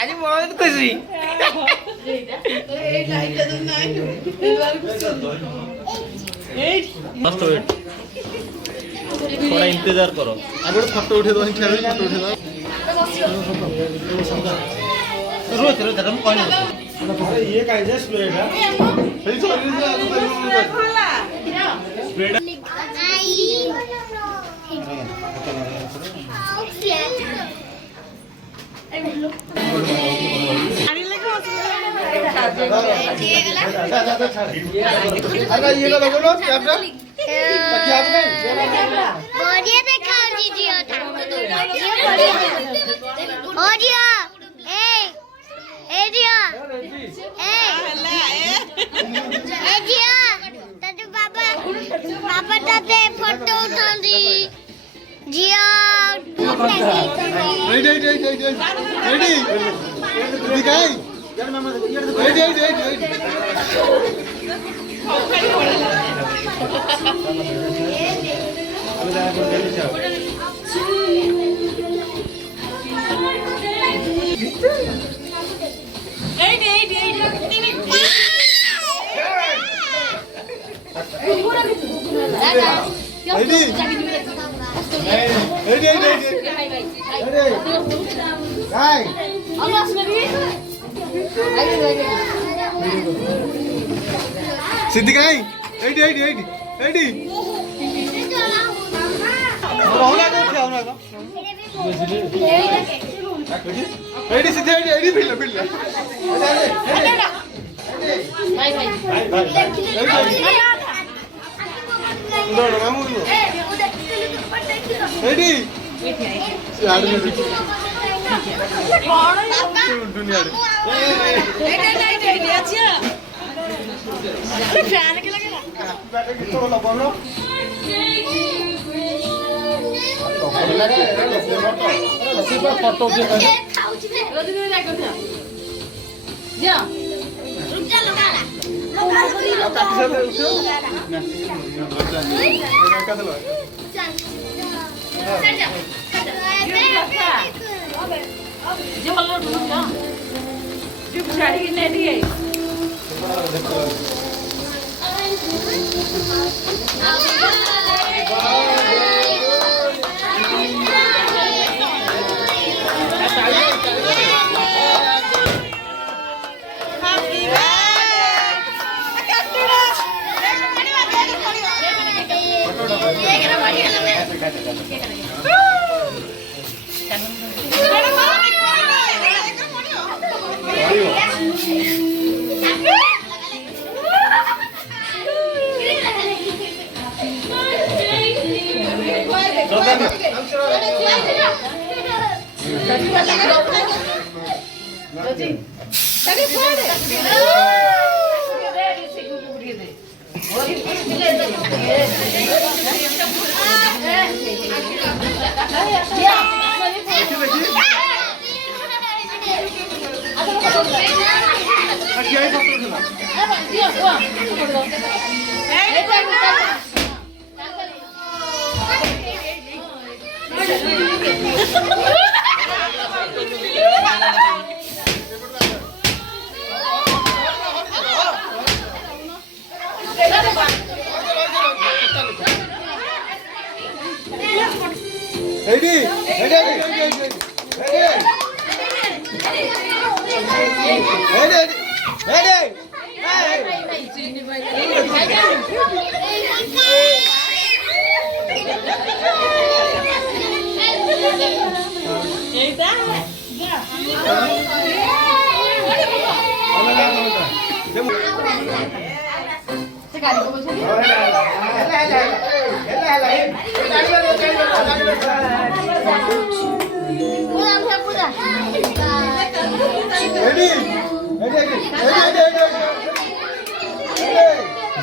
ଆଜି ବହୁତ ଖୁସି। थोड़ा इंतजार करो आगे फोटो उठे दो फोटो उठे दो रोज रोज हम कौन अरे ये काय जे स्प्रेड है सही सॉरी से आगे स्प्रेड अरे ये लोगो लो कैमरा क्या आप गए बढ़िया दिखाओ दीजिए ए जिया तते पापा तते फोटो उठाऊंगी जिया रेडी दिखाई रेडी सिद्धिकाई एडी सिद्धि एडी फिल्ला एडी दुनिया फोटो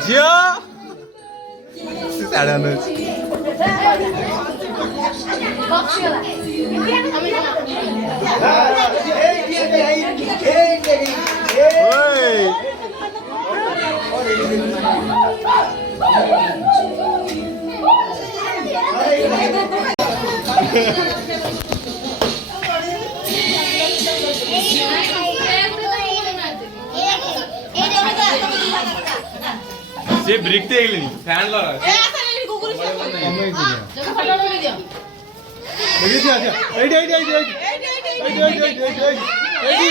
जिया ସେ ବ୍ରିକ୍ ତେ ହେଇଗଲି ଫ୍ୟାନ୍ ଲଗା देखिए अच्छा एडी एडी एडी एडी एडी एडी एडी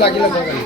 लगी लगा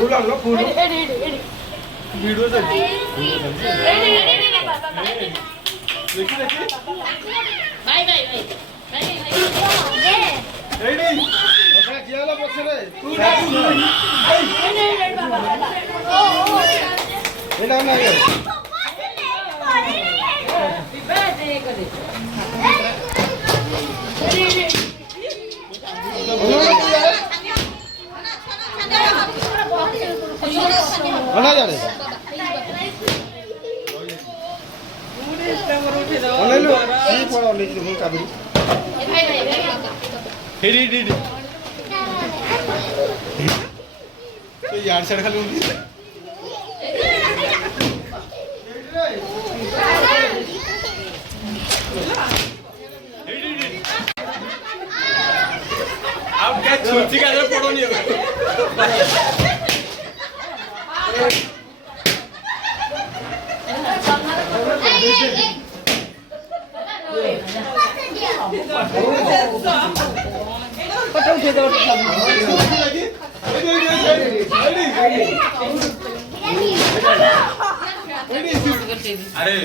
फूल आलो फूल वीडियो से देखी देखी बाय बाय बाय रेडी अपना जियाला बक्स रे ए ना ना ये अना जा रे ओनेलो सी पड़ा ले जी का भी हेडी डी तो यार साइड खाली उंगी अब क्या छुट्टी का अंदर पड़ो नहीं फोटो उठे दो अरे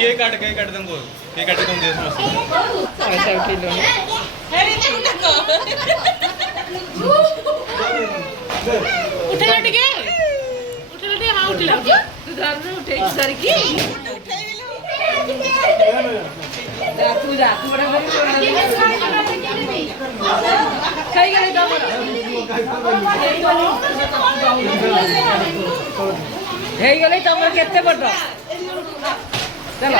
केक काट तुमको केक काट तुम दे समझ ऐसा उठे लो उठे लटके हाँ उठे लगे तू घर में उठे सर की जा तू बड़ा खाई गए ହେଇଗଲେ ତମର କେତେ ବଡ ଚାଲ